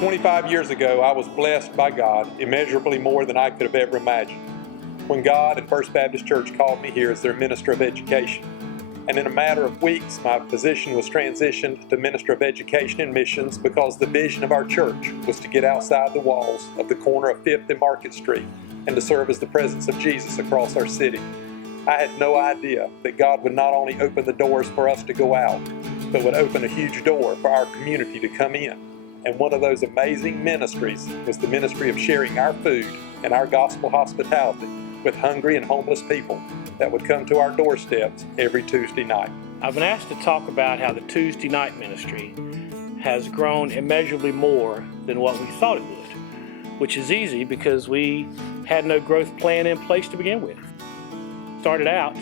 25 years ago, I was blessed by God immeasurably more than I could have ever imagined when God at First Baptist Church called me here as their Minister of Education. And in a matter of weeks, my position was transitioned to Minister of Education and Missions because the vision of our church was to get outside the walls of the corner of 5th and Market Street and to serve as the presence of Jesus across our city. I had no idea that God would not only open the doors for us to go out, but would open a huge door for our community to come in. And one of those amazing ministries was the ministry of sharing our food and our gospel hospitality with hungry and homeless people that would come to our doorsteps every Tuesday night. I've been asked to talk about how the Tuesday night ministry has grown immeasurably more than what we thought it would, which is easy because we had no growth plan in place to begin with. Started out,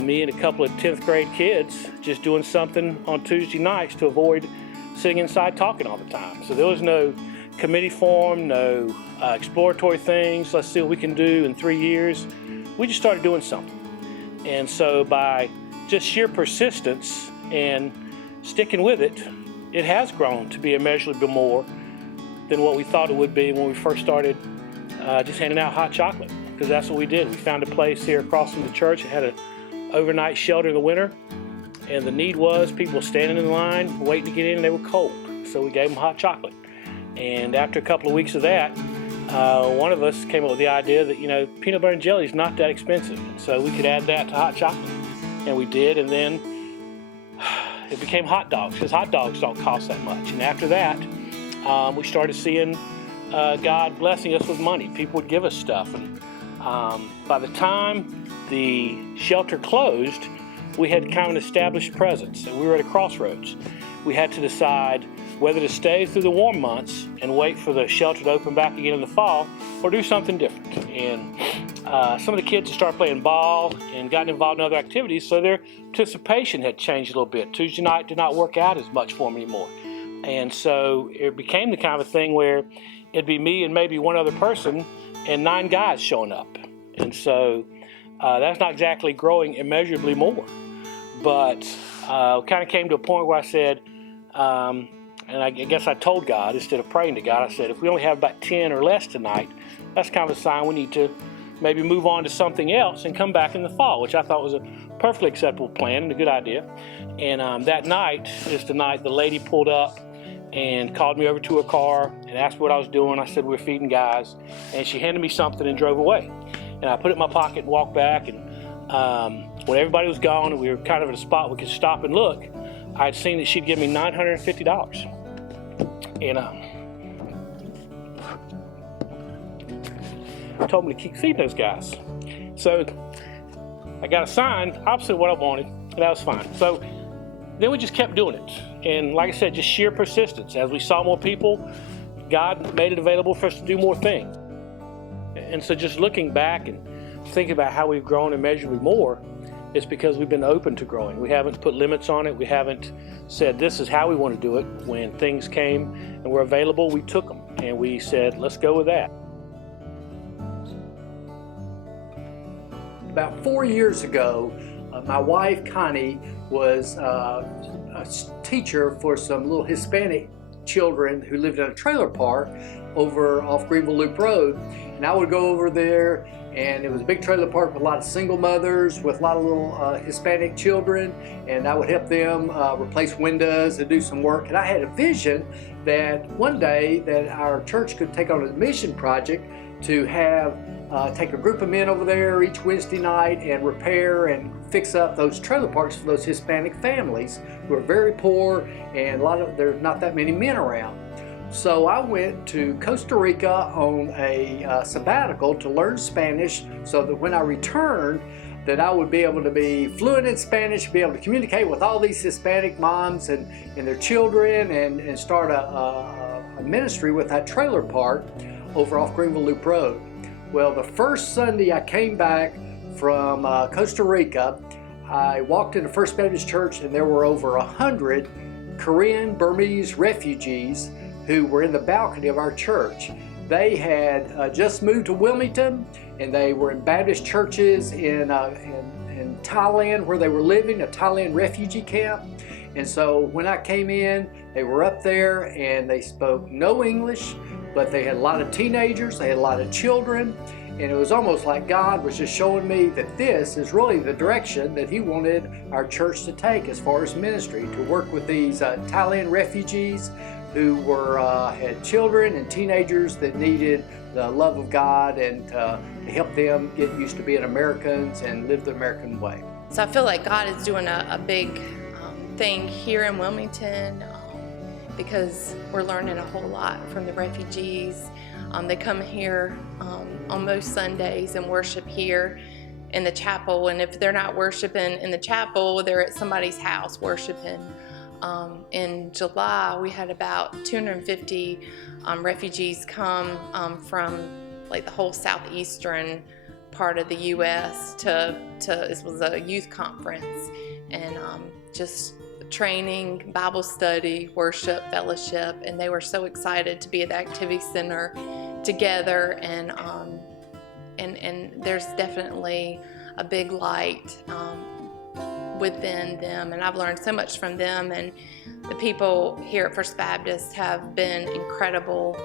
me and a couple of 10th grade kids just doing something on Tuesday nights to avoid sitting inside talking all the time. So there was no committee form, no exploratory things, let's see what we can do in 3 years. We just started doing something. And so by just sheer persistence and sticking with it, it has grown to be immeasurably more than what we thought it would be when we first started just handing out hot chocolate, because that's what we did. We found a place here across from the church that had an overnight shelter in the winter, and the need was people standing in line waiting to get in and they were cold. So we gave them hot chocolate. And after a couple of weeks of that, one of us came up with the idea that, peanut butter and jelly is not that expensive. So we could add that to hot chocolate. And we did, and then it became hot dogs, because hot dogs don't cost that much. And after that, we started seeing God blessing us with money. People would give us stuff. And by the time the shelter closed, we had kind of an established presence, and we were at a crossroads. We had to decide whether to stay through the warm months and wait for the shelter to open back again in the fall, or do something different. And some of the kids had started playing ball and gotten involved in other activities, so their participation had changed a little bit. Tuesday night did not work out as much for them anymore. And so it became the kind of thing where it'd be me and maybe one other person and 9 guys showing up. And so that's not exactly growing immeasurably more, but kind of came to a point where I said, and I guess I told God, instead of praying to God, I said, if we only have about 10 or less tonight, that's kind of a sign we need to maybe move on to something else and come back in the fall, which I thought was a perfectly acceptable plan and a good idea. And that night is the night the lady pulled up and called me over to her car and asked me what I was doing. I said, we're feeding guys. And she handed me something and drove away. And I put it in my pocket and walked back. And when everybody was gone and we were kind of at a spot we could stop and look, I had seen that she'd give me $950. And told me to keep feeding those guys. So I got a sign opposite what I wanted, and that was fine. So then we just kept doing it. And like I said, just sheer persistence. As we saw more people, God made it available for us to do more things. And so just looking back and thinking about how we've grown immeasurably more, it's because we've been open to growing. We haven't put limits on it. We haven't said this is how we want to do it. When things came and were available, we took them. And we said, let's go with that. About 4 years ago, my wife, Connie, was a teacher for some little Hispanic children who lived in a trailer park over off Greenville Loop Road. And I would go over there, and it was a big trailer park with a lot of single mothers with a lot of little Hispanic children, and I would help them replace windows and do some work. And I had a vision that one day that our church could take on a mission project to have take a group of men over there each Wednesday night and repair and fix up those trailer parks for those Hispanic families who are very poor, and there's not that many men around. So I went to Costa Rica on a sabbatical to learn Spanish, so that when I returned, that I would be able to be fluent in Spanish, be able to communicate with all these Hispanic moms and their children, and start a ministry with that trailer park over off Greenville Loop Road. Well, the first Sunday I came back from Costa Rica, I walked into First Baptist Church, and there were over 100 Korean Burmese refugees who were in the balcony of our church. They had just moved to Wilmington, and they were in Baptist churches in Thailand where they were living, a Thailand refugee camp. And so when I came in, they were up there and they spoke no English, but they had a lot of teenagers, they had a lot of children, and it was almost like God was just showing me that this is really the direction that He wanted our church to take as far as ministry, to work with these Thailand refugees who had children and teenagers that needed the love of God, and to help them get used to being Americans and live the American way. So I feel like God is doing a big thing here in Wilmington because we're learning a whole lot from the refugees. They come here on most Sundays and worship here in the chapel, and if they're not worshiping in the chapel, they're at somebody's house worshiping. In July, we had about 250 refugees come from like the whole southeastern part of the U.S. This was a youth conference, and just training, Bible study, worship, fellowship, and they were so excited to be at the activity center together, and there's definitely a big light within them, and I've learned so much from them, and the people here at First Baptist have been incredible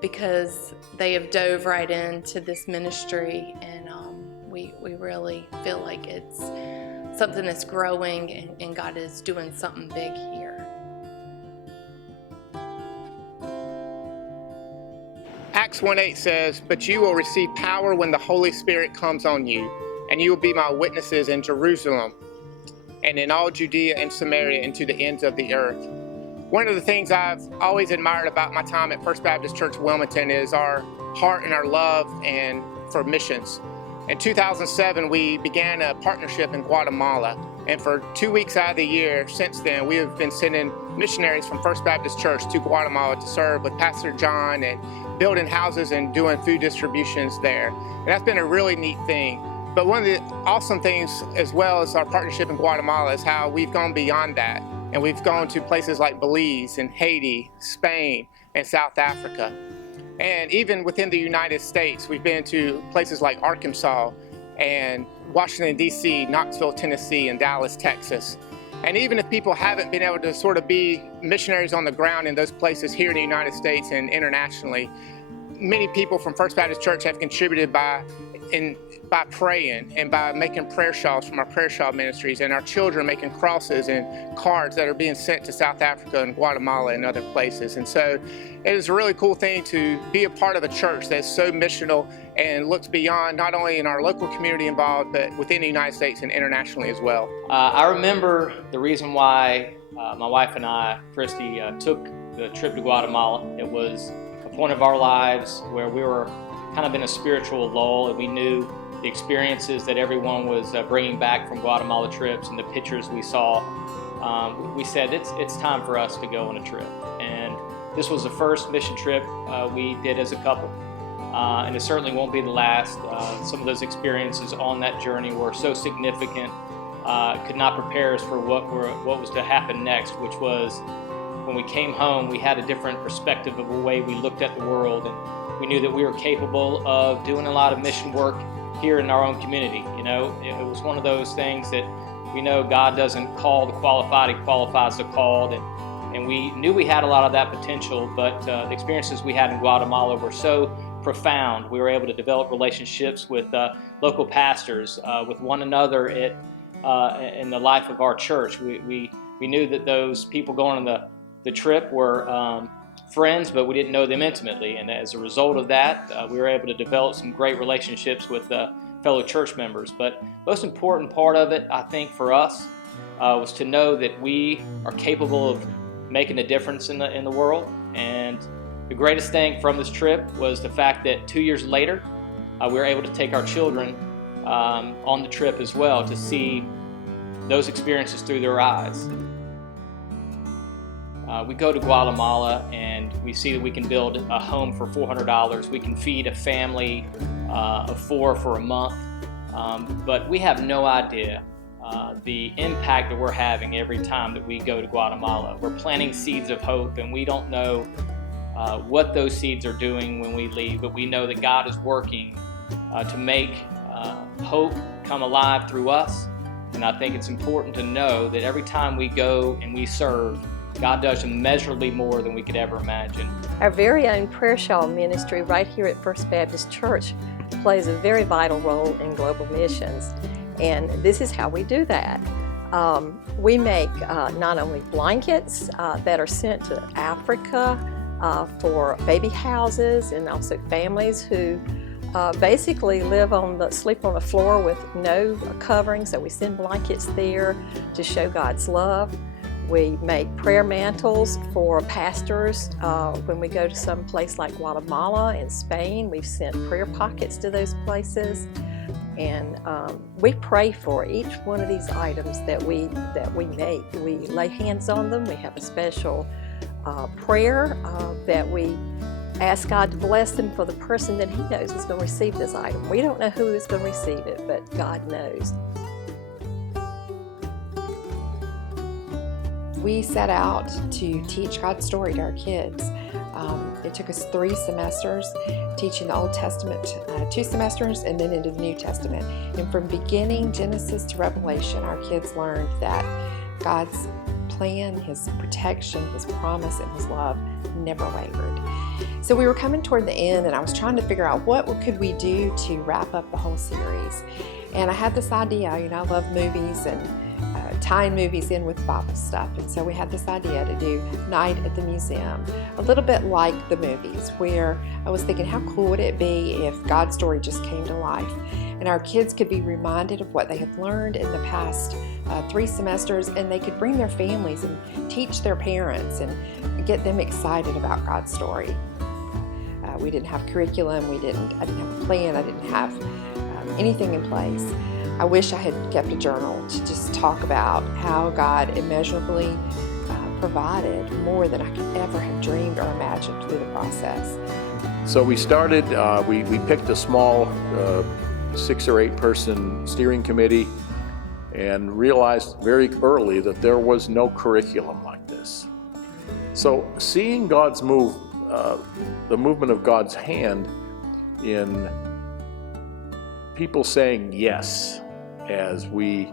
because they have dove right into this ministry, and we really feel like it's something that's growing, and God is doing something big here. Acts 1:8 says, "But you will receive power when the Holy Spirit comes on you, and you will be my witnesses in Jerusalem and in all Judea and Samaria and to the ends of the earth." One of the things I've always admired about my time at First Baptist Church Wilmington is our heart and our love and for missions. In 2007, we began a partnership in Guatemala, and for 2 weeks out of the year since then, we have been sending missionaries from First Baptist Church to Guatemala to serve with Pastor John and building houses and doing food distributions there. And that's been a really neat thing. But one of the awesome things, as well as our partnership in Guatemala, is how we've gone beyond that. And we've gone to places like Belize and Haiti, Spain, and South Africa. And even within the United States, we've been to places like Arkansas and Washington, D.C., Knoxville, Tennessee, and Dallas, Texas. And even if people haven't been able to sort of be missionaries on the ground in those places here in the United States and internationally, many people from First Baptist Church have contributed by praying and by making prayer shawls from our prayer shawl ministries, and our children making crosses and cards that are being sent to South Africa and Guatemala and other places. And so it is a really cool thing to be a part of a church that's so missional and looks beyond not only in our local community involved, but within the United States and internationally as well. I remember the reason why my wife and I, Christy, took the trip to Guatemala. It was a point of our lives where we were kind of in a spiritual lull, and we knew the experiences that everyone was bringing back from Guatemala trips and the pictures we saw. We said it's time for us to go on a trip, and this was the first mission trip we did as a couple, and it certainly won't be the last. Some of those experiences on that journey were so significant, could not prepare us for what was to happen next, which was when we came home, we had a different perspective of the way we looked at the world, and we knew that we were capable of doing a lot of mission work here in our own community. You know, it was one of those things that we know God doesn't call the qualified, He qualifies the called, and we knew we had a lot of that potential, but the experiences we had in Guatemala were so profound. We were able to develop relationships with local pastors, with one another in the life of our church. We knew that those people going on the trip were friends, but we didn't know them intimately, and as a result of that, we were able to develop some great relationships with fellow church members. But most important part of it, I think, for us was to know that we are capable of making a difference in the world. And the greatest thing from this trip was the fact that 2 years later, we were able to take our children on the trip as well to see those experiences through their eyes. We go to Guatemala and we see that we can build a home for $400. We can feed a family of 4 for a month. But we have no idea the impact that we're having every time that we go to Guatemala. We're planting seeds of hope, and we don't know what those seeds are doing when we leave, but we know that God is working to make hope come alive through us, and And I think it's important to know that every time we go and we serve, God does immeasurably more than we could ever imagine. Our very own prayer shawl ministry right here at First Baptist Church plays a very vital role in global missions. And this is how we do that. We make not only blankets that are sent to Africa for baby houses, and also families who basically sleep on the floor with no covering, so we send blankets there to show God's love. We make prayer mantles for pastors. When we go to some place like Guatemala and Spain, we've sent prayer pockets to those places. And we pray for each one of these items that we make. We lay hands on them. We have a special prayer that we ask God to bless them for the person that He knows is going to receive this item. We don't know who is going to receive it, but God knows. We set out to teach God's story to our kids. It took us 3 semesters teaching the Old Testament, 2 semesters, and then into the New Testament. And from beginning Genesis to Revelation, our kids learned that God's plan, His protection, His promise, and His love never wavered. So we were coming toward the end, and I was trying to figure out what could we do to wrap up the whole series. And I had this idea, I love movies and tying movies in with Bible stuff. And so we had this idea to do Night at the Museum, a little bit like the movies, where I was thinking, how cool would it be if God's story just came to life and our kids could be reminded of what they have learned in the past 3 semesters, and they could bring their families and teach their parents and get them excited about God's story. We didn't have curriculum, I didn't have a plan, I didn't have anything in place. I wish I had kept a journal to just talk about how God immeasurably provided more than I could ever have dreamed or imagined through the process. So we started, we picked a small 6 or 8 person steering committee and realized very early that there was no curriculum like this. So seeing God's move, the movement of God's hand in people saying yes as we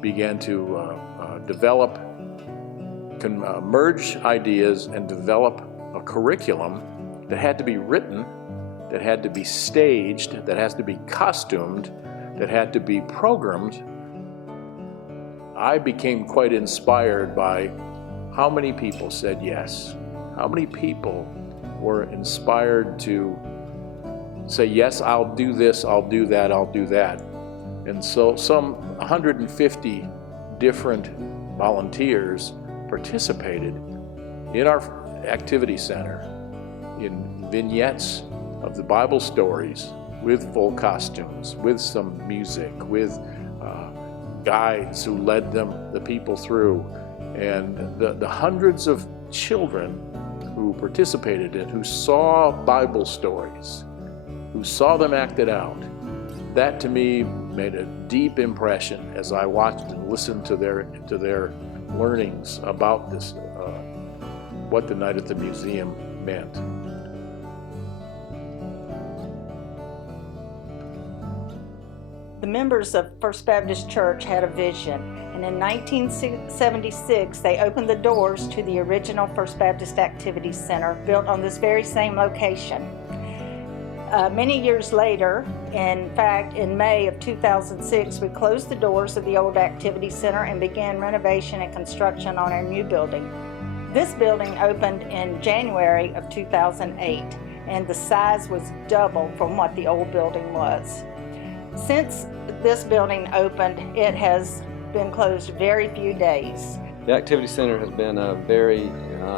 began to develop, merge ideas and develop a curriculum that had to be written, that had to be staged, that has to be costumed, that had to be programmed. I became quite inspired by how many people said yes, how many people were inspired to say, yes, I'll do this, I'll do that, I'll do that. And so some 150 different volunteers participated in our activity center in vignettes of the Bible stories with full costumes, with some music, with guides who led the people through. And the hundreds of children who participated in, who saw Bible stories, who saw them acted out, that to me made a deep impression as I watched and listened to their learnings about this, what the Night at the Museum meant. The members of First Baptist Church had a vision, and in 1976 they opened the doors to the original First Baptist Activity Center built on this very same location. Many years later, in fact in May of 2006, we closed the doors of the old Activity Center and began renovation and construction on our new building. This building opened in January of 2008, and the size was double from what the old building was. Since this building opened, it has been closed very few days. The Activity Center has been a very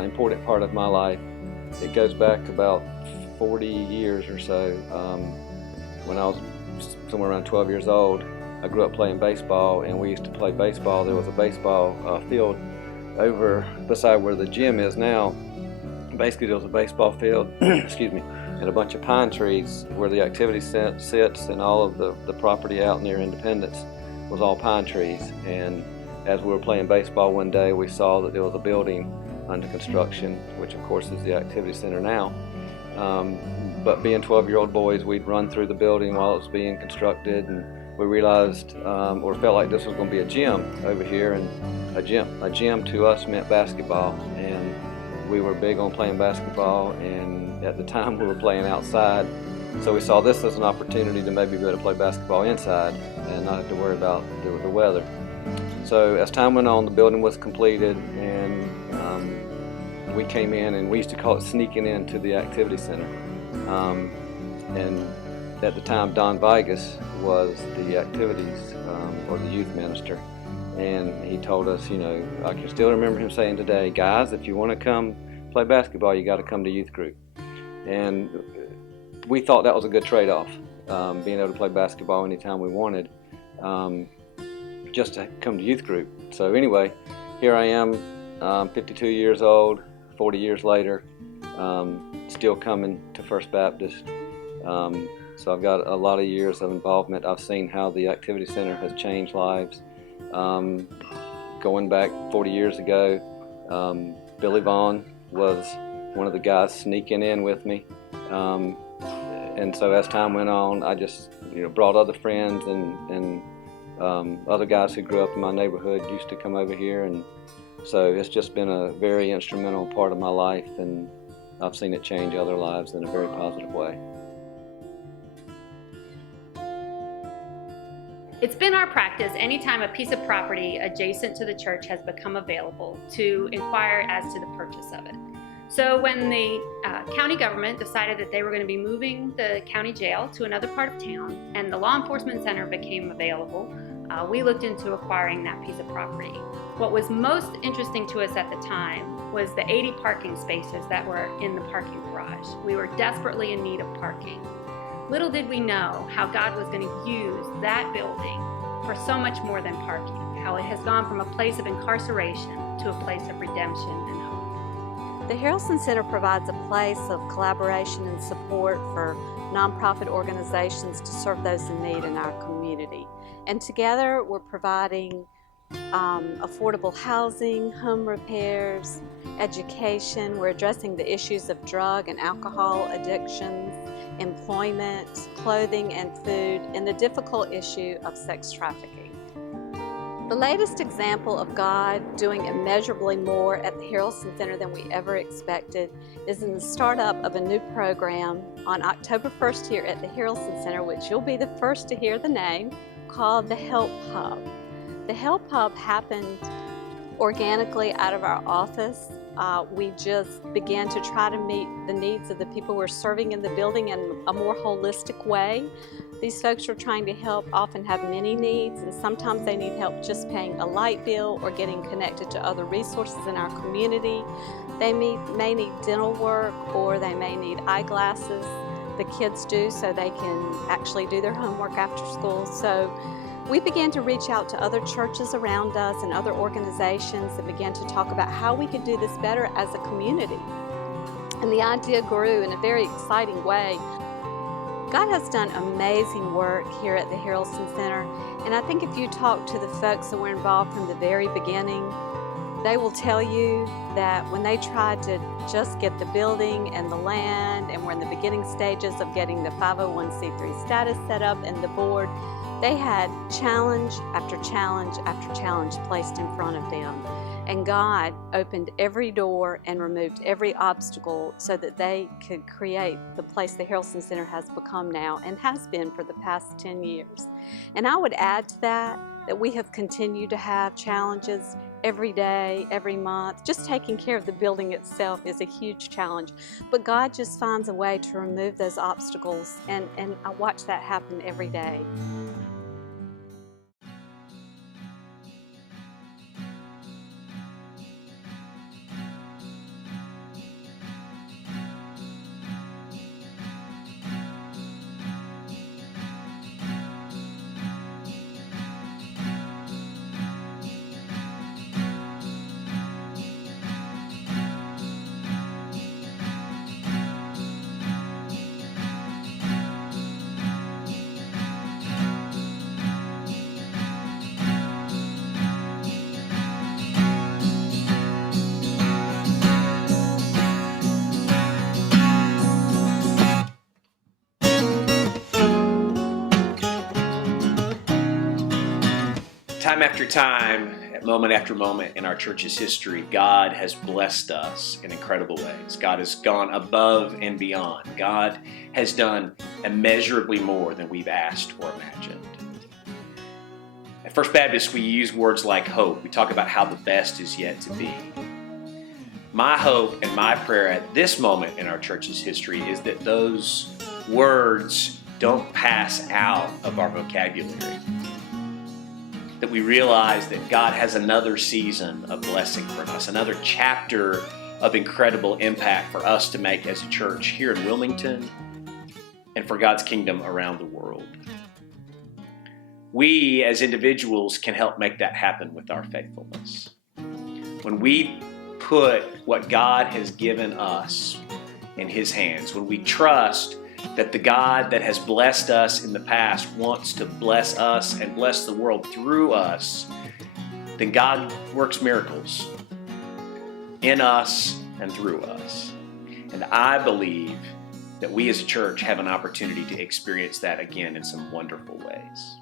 important part of my life. It goes back about 40 years or so. When I was somewhere around 12 years old, I grew up playing baseball, and we used to play baseball. There was a baseball field over beside where the gym is now. Basically, there was a baseball field, excuse me, and a bunch of pine trees where the activity sits, and all of the property out near Independence was all pine trees. And as we were playing baseball one day, we saw that there was a building under construction, which of course is the Activity Center now. But being 12-year-old boys, we'd run through the building while it was being constructed, and we realized or felt like this was going to be a gym over here, and a gym to us meant basketball, and we were big on playing basketball, and at the time we were playing outside, so we saw this as an opportunity to maybe be able to play basketball inside and not have to worry about the weather. So as time went on, the building was completed, and we came in, and we used to call it sneaking into the activity center. And at the time, Don Vigas was the activities or the youth minister, and he told us, you know, I can still remember him saying today, guys, if you want to come play basketball, you got to come to youth group. And we thought that was a good trade-off, being able to play basketball anytime we wanted, just to come to youth group. So anyway, here I am, 52 years old, 40 years later, still coming to First Baptist. So I've got a lot of years of involvement. I've seen how the Activity Center has changed lives. Going back 40 years ago, Billy Vaughn was one of the guys sneaking in with me. And so as time went on, I just brought other friends, and other guys who grew up in my neighborhood used to come over here. And so it's just been a very instrumental part of my life, and I've seen it change other lives in a very positive way. It's been our practice anytime a piece of property adjacent to the church has become available to inquire as to the purchase of it. So when the county government decided that they were going to be moving the county jail to another part of town and the law enforcement center became available, we looked into acquiring that piece of property. What was most interesting to us at the time was the 80 parking spaces that were in the parking garage. We were desperately in need of parking. Little did we know how God was going to use that building for so much more than parking, how it has gone from a place of incarceration to a place of redemption and hope. The Harrelson Center provides a place of collaboration and support for nonprofit organizations to serve those in need in our community. And together we're providing affordable housing, home repairs, education. We're addressing the issues of drug and alcohol addictions, employment, clothing and food, and the difficult issue of sex trafficking. The latest example of God doing immeasurably more at the Harrelson Center than we ever expected is in the startup of a new program on October 1st here at the Harrelson Center, which you'll be the first to hear the name, called the Help Hub. The Help Hub happened organically out of our office. We just began to try to meet the needs of the people we're serving in the building in a more holistic way. These folks are trying to help often have many needs, and sometimes they need help just paying a light bill or getting connected to other resources in our community. They may need dental work, or they may need eyeglasses. The kids do, so they can actually do their homework after school. So we began to reach out to other churches around us and other organizations and began to talk about how we could do this better as a community. And the idea grew in a very exciting way. God has done amazing work here at the Harrelson Center, and I think if you talk to the folks that were involved from the very beginning, they will tell you that when they tried to just get the building and the land, and we're in the beginning stages of getting the 501c3 status set up and the board, they had challenge after challenge after challenge placed in front of them. And God opened every door and removed every obstacle so that they could create the place the Harrelson Center has become now and has been for the past 10 years. And I would add to that we have continued to have challenges every day, every month. Just taking care of the building itself is a huge challenge. But God just finds a way to remove those obstacles, and I watch that happen every day. Time after time, moment after moment in our church's history, God has blessed us in incredible ways. God has gone above and beyond. God has done immeasurably more than we've asked or imagined. At First Baptist, we use words like hope. We talk about how the best is yet to be. My hope and my prayer at this moment in our church's history is that those words don't pass out of our vocabulary. That we realize that God has another season of blessing for us, another chapter of incredible impact for us to make as a church here in Wilmington and for God's kingdom around the world. We as individuals can help make that happen with our faithfulness. When we put what God has given us in His hands, when we trust that the God that has blessed us in the past wants to bless us and bless the world through us, then God works miracles in us and through us. And I believe that we as a church have an opportunity to experience that again in some wonderful ways.